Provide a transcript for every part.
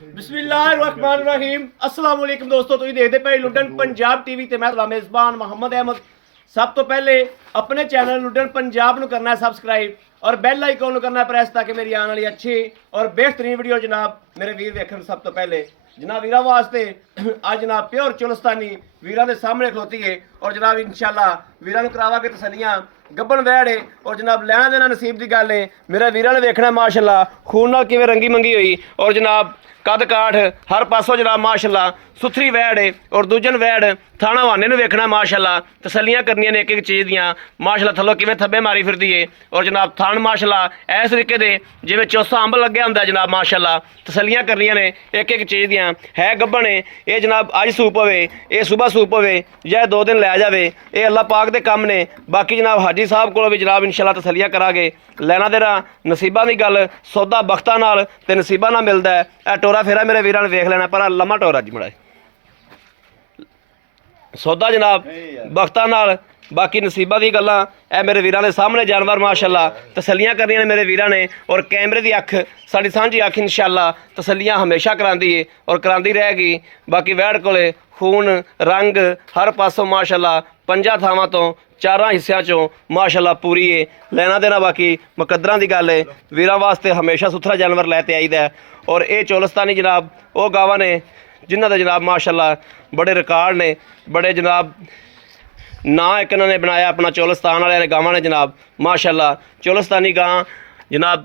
बिस्मिल्लाहिर्रहमानिर्रहीम अस्सलाम वालेकुम दोस्तों, ਤੁਸੀਂ ਦੇਖਦੇ ਪਏ ਲੁੱਡਨ ਪੰਜਾਬ ਟੀਵੀ ਤੇ ਮੈਂ ਤੁਹਾਡਾ ਮੇਜ਼ਬਾਨ ਮੁਹੰਮਦ ਅਹਿਮਦ। ਸਭ ਤੋਂ ਪਹਿਲੇ ਆਪਣੇ ਚੈਨਲ ਲੁੱਡਨ ਪੰਜਾਬ ਨੂੰ ਕਰਨਾ ਹੈ ਸਬਸਕ੍ਰਾਈਬ और बेल आइकन ਨੂੰ ਕਰਨਾ ਪ੍ਰੈਸ ਤਾਂ ਕਿ ਮੇਰੀ ਆਉਣ ਵਾਲੀ ਅੱਛੀ और बेहतरीन ਵੀਡੀਓ ਜਨਾਬ ਮੇਰੇ ਵੀਰ ਵੇਖਣ। ਸਭ ਤੋਂ ਪਹਿਲੇ जनाब ਵੀਰਾਂ ਵਾਸਤੇ ਅੱਜ ਜਨਾਬ ਪਿਓਰ ਚੁਲਸਤਾਨੀ ਵੀਰਾਂ ਦੇ ਸਾਹਮਣੇ ਖਲੋਤੀ ਹੈ और जनाब इंशाल्लाह ਵੀਰਾਂ ਨੂੰ ਕਰਾਵਾਂਗੇ ਤਸੱਲੀਆਂ ਗੱਬਣ ਵੈੜੇ और जनाब ਲੈਣਾ ਦੇਣਾ ਨਸੀਬ ਦੀ ਗੱਲ ਹੈ। ਮੇਰੇ ਵੀਰਾਂ ਨੇ ਵੇਖਣਾ ਮਾਸ਼ਾਅੱਲਾ ਖੂਨ ਨਾਲ ਕਿਵੇਂ ਰੰਗੀ ਮੰਗੀ ਹੋਈ और जनाब कद काठ हर पासों जनाब माशाल्लाह सुथरी वैड़ है और दूजन वैड़ थाना वाने नूं वेखना माशाल्लाह तसलियां करनियां ने एक एक चीज़ दियां माशाल्लाह थल्लों किवें थब्बे मारी फिरदी है और जनाब थान माशाल्लाह इस तरीके दे जिवें चौसा अंब लग्या हुंदा जनाब माशाल्लाह तसलियां करनियां ने एक एक चीज़ दियां है गब्बन है ये जनाब अज सूप होवे ये सुबह सूप होवे या 2 दिन लै जावे ये अल्लाह पाक दे काम ने। बाकी जनाब हाजी साहब कोलों भी जनाब इंशाल्लाह तसलियां करांगे। लैना देना नसीबां दी गल सौदा बख्तां नाल ते नसीबां नाल मिलदा है। ए टोरा फेरा मेरे वीरां ने वेख लेना पर लम्मा टोरा जी मड़ा सौदा जनाब बख्तां नाल बाकी नसीबां दी गल्लां ए मेरे वीरां दे सामने जानवर माशाल्लाह तसलियां करनियां ने मेरे वीरां ने और कैमरे दी अख साडी सांझी अख इंशाल्लाह तसलियां हमेशा करांदी है और करांदी रहेगी। बाकी वैड़ कोले खून रंग हर पासों माशाल्लाह 5 थावां तो 4 हिस्सों चों माशाल्लाह पूरी है। लैना देना बाकी मुकद्दरां दी गल है वीरां वास्ते हमेशा सुथरा जानवर लैते आईदा है। और ये चौलस्तानी जनाब वो गावां ने जिन्हां दे जनाब माशाल्लाह बड़े रिकॉर्ड ने बड़े जनाब ना एक इन्होंने बनाया अपना चौलस्तान वाले गावां ने जनाब माशाल्लाह। चौलस्तानी गां जनाब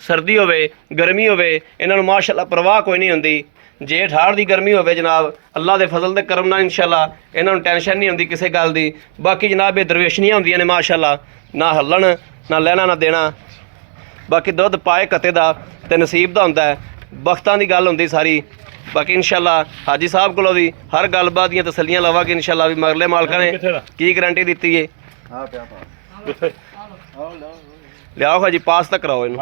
सर्दी होवे गर्मी होवे इन्हां नूं माशाल्लाह परवाह कोई नहीं हुंदी। जेठ हाड़ दी गर्मी होवे जनाब अल्लाह दे फजल दे करम नाल इंशाल्लाह इन्हां नूं टेंशन नहीं हुंदी किसी गल दी। बाकी जनाब ये दरवेशनियां हुंदियां ने माशाल्लाह ना हल्लण ना लैना ना देना। बाकी दुध पाए कते दा ते नसीब दा हुंदा है बख्तां दी गल हुंदी सारी। बाकी इंशाल्लाह हाजी साहब कोलों भी हर गलबात दियां तसलियां लवांगे इंशाल्लाह भी मगरले मालकां ने की गारंटी दी है। लियाओ हाजी पास तक कराओ इन्हूं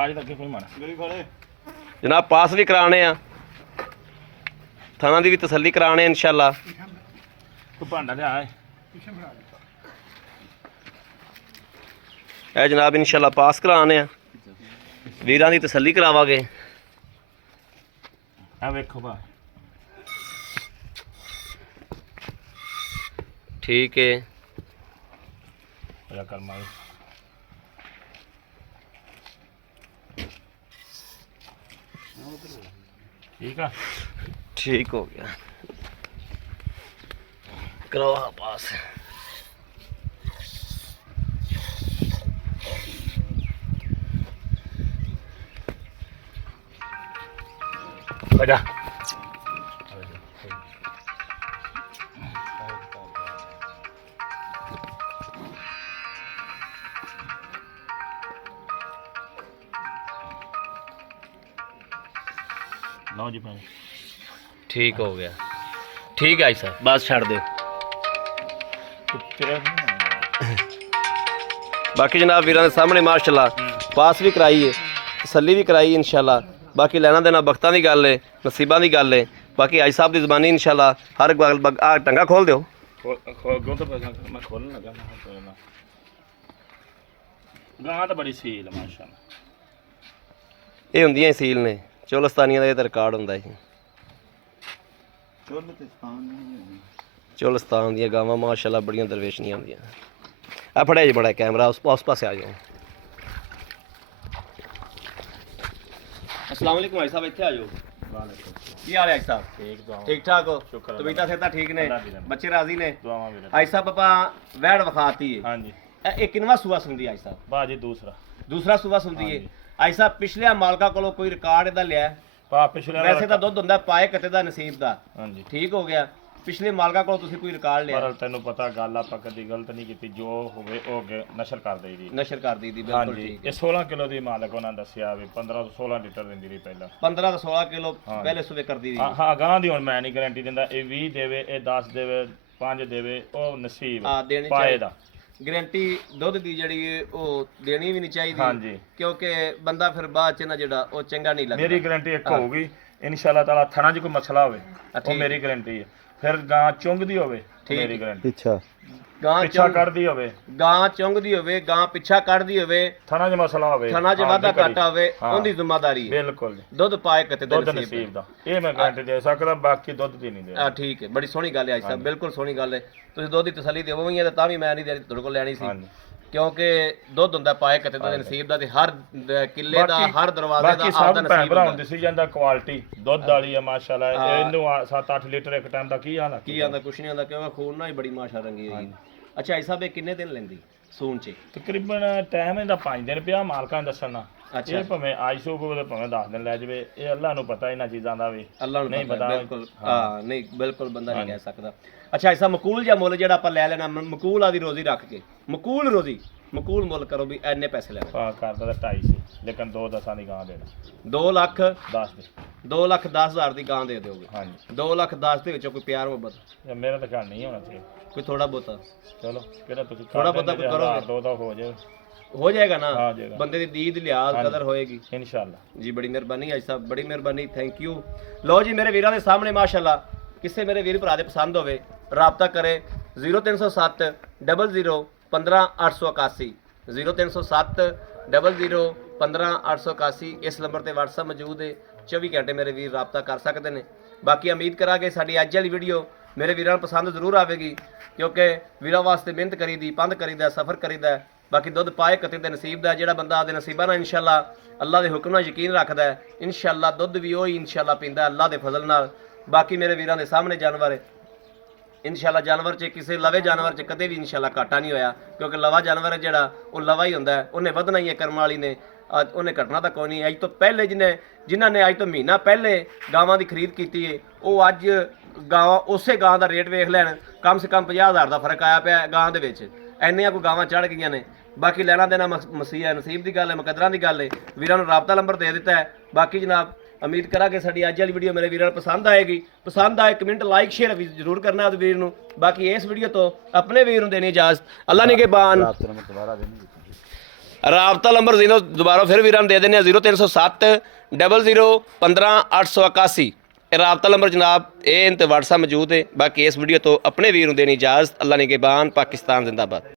जनाब पास भी कराने आ थाना दी भी तसल्ली कराने इंशाल्लाह। ए जनाब इंशाल्लाह पास कराने आ वीरां दी तसल्ली करावांगे। ठीक है ठीक हो गया करो पास। बजा लो जी भाई ठीक हो गया ठीक है सर बस छड़ दो। बाकी जनाब वीरां दे सामने माशाल्लाह पास भी कराई है तसल्ली भी कराई इंशाल्लाह। बाकी लैना देना बख्तां दी गल है नसीबां दी गल है। बाकी आई साहब दी ज़बानी इंशाल्लाह हर गल टंगा खोल दो गां तो बड़ी सील माशाल्लाह ये हुंदियां सील ने चौलस्तानियां दा रिकॉर्ड हुंदा है। चौलस्तान दी गावां माशाल्लाह बड़ियां दरवेशनियां हुंदियां। आ फड़िया जी बड़ा कैमरा उस पासे आ जाओ। अस्सलाम वालेकुम भाई साहब इत्थे आ जाओ। की हाल है आज साहब ठीक ठाक हो तबीयत सेहत ठीक ने बच्चे राजी ने आज साहब पापा वैड़ विखाती है। हाँ जी एक किनवा सूआ सुनदी आज साहब बाजी दूसरा सूआ सुनदी है। आज साहब पिछले मालका कोलों कोई रिकॉर्ड इहदा लिया वैसे तो दुध हुंदा पाए कते दा नसीब दा ठीक हो गया पिछले मालका कोलों तुसीं कोई रिकॉर्ड लिया पर तैनूं पता गल आपां कदी गलत नहीं कीती जो होवे ओ नशर कर देईदी बिल्कुल ठीक ये 16 किलो दी मालक उन्हां दस्सिया वी 15 ਤੋਂ 16 लीटर दिंदी रही पहला 15 ਤੋਂ 16 किलो पहले सुबह करदी रही। हां गां दी हुण मैं नहीं गारंटी दिंदा ए 20 देवे ए 10 देवे 5 देवे ओ नसीब पाए दा गारंटी दुध दी जड़ी ओ देनी भी नहीं चाहिए क्योंकि बंदा फिर बाद च ना जेड़ा ओ चंगा नहीं लगदा। मेरी गारंटी एक होगी इंशाल्लाह ताला थाना च कोई मसला होवे ओ मेरी गारंटी है फिर गां चुंगदी होवे मेरी गारंटी। अच्छा ਗਾਂ ਪਿੱਛਾ ਕੱਢਦੀ ਹੋਵੇ, ਗਾਂ ਚੁੰਗਦੀ ਹੋਵੇ, ਗਾਂ ਪਿੱਛਾ ਕੱਢਦੀ ਹੋਵੇ, ਥਣਾ 'ਚ ਮਸਲਾ ਹੋਵੇ, ਥਣਾ 'ਚ ਵਾਧਾ ਘਾਟਾ ਹੋਵੇ, ਉਹਦੀ ਜ਼ਿੰਮੇਵਾਰੀ ਹੈ। ਬਿਲਕੁਲ ਜੀ। ਦੁੱਧ ਪਾਏ ਕਿਤੇ ਦੁੱਧ ਨਸੀਬ ਦਾ, ਇਹ ਮੈਂ ਗਾਰੰਟੀ ਦੇ ਸਕਦਾ, ਬਾਕੀ ਦੁੱਧ ਦੀ ਨਹੀਂ ਦੇ। ਠੀਕ ਹੈ, ਬੜੀ ਸੋਹਣੀ ਗੱਲ ਹੈ ਸਾਹਿਬ, ਬਿਲਕੁਲ ਸੋਹਣੀ ਗੱਲ ਹੈ। ਤੁਸੀਂ ਦੁੱਧ ਦੀ ਤਸੱਲੀ ਦੇਵੋਗੇ ਤਾਂ ਵੀ ਮੈਂ ਨਹੀਂ ਤੁਹਾਡੇ ਕੋਲ ਲੈਣੀ ਸੀ, ਕਿਉਂਕਿ ਦੁੱਧ ਹੁੰਦਾ ਪਾਏ ਕਿਤੇ ਦਾ ਨਸੀਬ ਦਾ, ਤੇ ਹਰ ਕਿੱਲੇ ਦਾ, ਹਰ ਦਰਵਾਜ਼ੇ ਦਾ ਆਪਦਾ ਨਸੀਬ ਹੁੰਦਾ। ਡਿਸੀਜਨ ਦਾ ਕੁਆਲਿਟੀ ਦੁੱਧ ਵਾਲੀ ਹੈ ਮਾਸ਼ਾਅੱਲਾ। ਇਹਨੂੰ 7-8 ਲੀਟਰ ਇੱਕ ਟਾਈਮ ਦਾ ਕੀ ਆਂਦਾ, ਕੁਛ ਨਹੀਂ ਆਂਦਾ, ਕਿਉਂਕਿ ਖੂਨ ਨਾਲ ਹੀ ਬੜੀ ਮਾਸ਼ਾ ਰੰਗੀ ਹੋਈ। ਅੱਛਾ ਇਹ ਸਾਹਿਬ ਇਹ ਕਿੰਨੇ ਦਿਨ ਲੈਂਦੀ ਸੂਣ 'ਚ? ਤਕਰੀਬਨ ਟਾਈਮ ਇਹਦਾ 5 ਦਿਨ ਪਿਆ, ਮਾਲਕਾਂ ਨੇ ਦੱਸਣਾ। ਇਹ ਭਾਵੇਂ ਅੱਜ ਸੂਕ ਹੋਵੇ ਭਾਵੇਂ 10 ਦਿਨ ਲੈ ਜਾਵੇ, ਇਹ ਅੱਲਾਹ ਨੂੰ ਪਤਾ ਇਹਨਾਂ ਚੀਜ਼ਾਂ ਦਾ ਵੀ, ਅੱਲਾਹ ਨੂੰ ਨਹੀਂ ਪਤਾ। ਬਿਲਕੁਲ ਨਹੀਂ, ਬਿਲਕੁਲ ਬੰਦਾ ਨਹੀਂ ਕਹਿ ਸਕਦਾ। ਅੱਛਾ ਐਸਾ ਮਕੂਲ ਜਾਂ ਮੁੱਲ ਜਿਹੜਾ ਆਪਾਂ ਲੈ ਲੈਣਾ, ਮਕੂਲ ਆਦੀ ਰੋਜ਼ੀ ਰੱਖ ਕੇ, ਮਕੂਲ ਰੋਜ਼ੀ, ਮਕੂਲ ਮੁੱਲ ਕਰੋ ਵੀ ਇੰਨੇ ਪੈਸੇ ਲੈਣੇ। ਕਰਦਾ ਤਾਂ 2.5 ਸੀ, ਲੇਕਿਨ 2 ਦਸਾਂ ਦੀ ਗਾਂ ਦੇਣਾ। 2 ਲੱਖ 10 ਦੀ, 2,10,000 ਦੀ ਗਾਂ ਦੇ ਦਿਓਗੇ? ਹਾਂਜੀ। 2,10,000 ਦੇ ਵਿੱਚੋਂ ਕੋਈ ਪਿਆਰ ਮੁਹੱਬਤ? ਮੇਰਾ ਤਾਂ ਖਿਆਲ ਨਹੀਂ ਹੋਣਾ ਚਾਹੀਦਾ, ਕੋਈ ਥੋੜਾ ਬਹੁਤਾ। ਚਲੋ ਕਿਹੜਾ ਤੁਸੀਂ ਥੋੜਾ ਬਹੁਤਾ ਕੋਈ ਕਰੋਗੇ? 2 ਤਾਂ ਹੋ ਜਾਏਗਾ ਨਾ, ਬੰਦੇ ਦੀ ਦੀਦ ਲਿਹਾਜ਼ ਕਦਰ ਹੋਏਗੀ ਇਨਸ਼ਾਅੱਲਾ ਜੀ। ਬੜੀ ਮਿਹਰਬਾਨੀ ਅੱਜ ਸਾਹਿਬ, ਬੜੀ ਮਿਹਰਬਾਨੀ, ਥੈਂਕ ਯੂ। ਲਓ ਜੀ ਮੇਰੇ ਵੀਰਾਂ ਦੇ ਸਾਹਮਣੇ ਮਾਸ਼ਾਅੱਲਾ, ਕਿਸੇ ਮੇਰੇ ਵੀਰ ਭਰਾ ਦੇ ਪਸੰਦ ਹੋਵੇ ਰਾਬਤਾ ਕਰੇ 0307 00 15 881, 0307 00 15 881। ਇਸ ਨੰਬਰ ਤੇ WhatsApp ਮੌਜੂਦ ਹੈ, 24 ਘੰਟੇ ਮੇਰੇ ਵੀਰ ਰਾਬਤਾ ਕਰ ਸਕਦੇ ਨੇ। ਬਾਕੀ ਉਮੀਦ ਕਰਾਂਗੇ ਸਾਡੀ ਅੱਜ ਵਾਲੀ ਵੀਡੀਓ ਮੇਰੇ ਵੀਰਾਂ ਨੂੰ ਪਸੰਦ ਜ਼ਰੂਰ ਆਵੇਗੀ, ਕਿਉਂਕਿ ਵੀਰਾਂ ਵਾਸਤੇ ਮਿਹਨਤ ਕਰੀਦੀ, ਪੰਧ ਕਰੀਦਾ, ਸਫ਼ਰ ਕਰੀਦਾ। ਬਾਕੀ ਦੁੱਧ ਪਾਏ ਕਿਤੇ ਦੇ ਨਸੀਬ ਦਾ, ਜਿਹੜਾ ਬੰਦਾ ਆਪਦੇ ਨਸੀਬਾਂ ਨਾਲ ਇਨਸ਼ਾਅੱਲਾ ਅੱਲਾਹ ਦੇ ਹੁਕਮ ਨਾਲ ਯਕੀਨ ਰੱਖਦਾ ਹੈ, ਇਨਸ਼ਾਅੱਲਾ ਦੁੱਧ ਵੀ ਉਹੀ ਇਨਸ਼ਾਅੱਲਾ ਪੀਂਦਾ ਅੱਲਾਹ ਦੇ ਫਜ਼ਲ ਨਾਲ। ਬਾਕੀ ਮੇਰੇ ਵੀਰਾਂ ਦੇ ਸਾਹਮਣੇ ਜਾਨਵਰ ਇਨਸ਼ਾਅੱਲਾ, ਜਾਨਵਰ 'ਚ ਕਿਸੇ ਲਵੇ ਜਾਨਵਰ 'ਚ ਕਦੇ ਵੀ ਇਨਸ਼ਾਅੱਲਾ ਘਾਟਾ ਨਹੀਂ ਹੋਇਆ, ਕਿਉਂਕਿ ਲਵਾ ਜਾਨਵਰ ਹੈ ਜਿਹੜਾ ਉਹ ਲਵਾ ਹੀ ਹੁੰਦਾ, ਉਹਨੇ ਵਧਣਾ ਹੀ ਹੈ ਕਰਮ ਵਾਲੀ ਨੇ, ਉਹਨੇ ਘਟਣਾ ਤਾਂ ਕੋਈ ਨਹੀਂ। ਅੱਜ ਤੋਂ ਪਹਿਲੇ ਜਿਨ੍ਹਾਂ ਨੇ ਅੱਜ ਤੋਂ ਮਹੀਨਾ ਪਹਿਲੇ ਗਾਵਾਂ ਦੀ ਖਰੀਦ ਕੀਤੀ ਹੈ, ਉਹ ਅੱਜ ਗਾਵਾਂ ਉਸੇ ਗਾਂ ਦਾ ਰੇਟ ਵੇਖ ਲੈਣ, ਕਮ ਸੇ ਕਮ 50,000 ਦਾ ਫਰਕ ਆਇਆ ਪਿਆ ਗਾਂ ਦੇ ਵਿੱਚ, ਇੰਨੀਆਂ ਕੋਈ ਗਾਵਾਂ ਚੜ੍ਹ ਗਈਆਂ ਨੇ। ਬਾਕੀ ਲੈਣਾ ਦੇਣਾ ਮਸੀਹ ਹੈ, ਨਸੀਬ ਦੀ ਗੱਲ ਹੈ, ਮੁਕੱਦਰਾਂ ਦੀ ਗੱਲ ਹੈ। ਵੀਰਾਂ ਨੂੰ ਰਾਬਤਾ ਨੰਬਰ ਦੇ ਦਿੱਤਾ ਹੈ। ਬਾਕੀ ਜਨਾਬ ਉਮੀਦ ਕਰਾਂਗੇ ਸਾਡੀ ਅੱਜ ਵਾਲੀ ਵੀਡੀਓ ਮੇਰੇ ਵੀਰਾਂ ਨੂੰ ਪਸੰਦ ਆਏਗੀ। ਪਸੰਦ ਆਏ ਕਮੈਂਟ ਲਾਈਕ ਸ਼ੇਅਰ ਵੀ ਜ਼ਰੂਰ ਕਰਨਾ ਉਸ ਵੀਰ ਨੂੰ। ਬਾਕੀ ਇਸ ਵੀਡੀਓ ਤੋਂ ਆਪਣੇ ਵੀਰ ਨੂੰ ਦੇਣੀ ਇਜਾਜ਼ਤ, ਅੱਲਾ ਨੇ ਬਾਨ। ਰਾਬਤਾ ਨੰਬਰ ਦੁਬਾਰਾ ਫਿਰ ਵੀਰਾਂ ਨੂੰ ਦੇ ਦਿੰਦੇ ਆ 0307 00 15 881। ਇਹ ਰਾਬਤਾ ਨੰਬਰ ਜਨਾਬ ਇਹ ਤੇ WhatsApp ਮੌਜੂਦ ਹੈ। ਬਾਕੀ ਇਸ ਵੀਡੀਓ ਤੋਂ ਆਪਣੇ ਵੀਰ ਨੂੰ ਦੇਣੀ ਇਜਾਜ਼ਤ, ਅੱਲਾ ਨੇ ਬਾਨ। ਪਾਕਿਸਤਾਨ ਜ਼ਿੰਦਾਬਾਦ।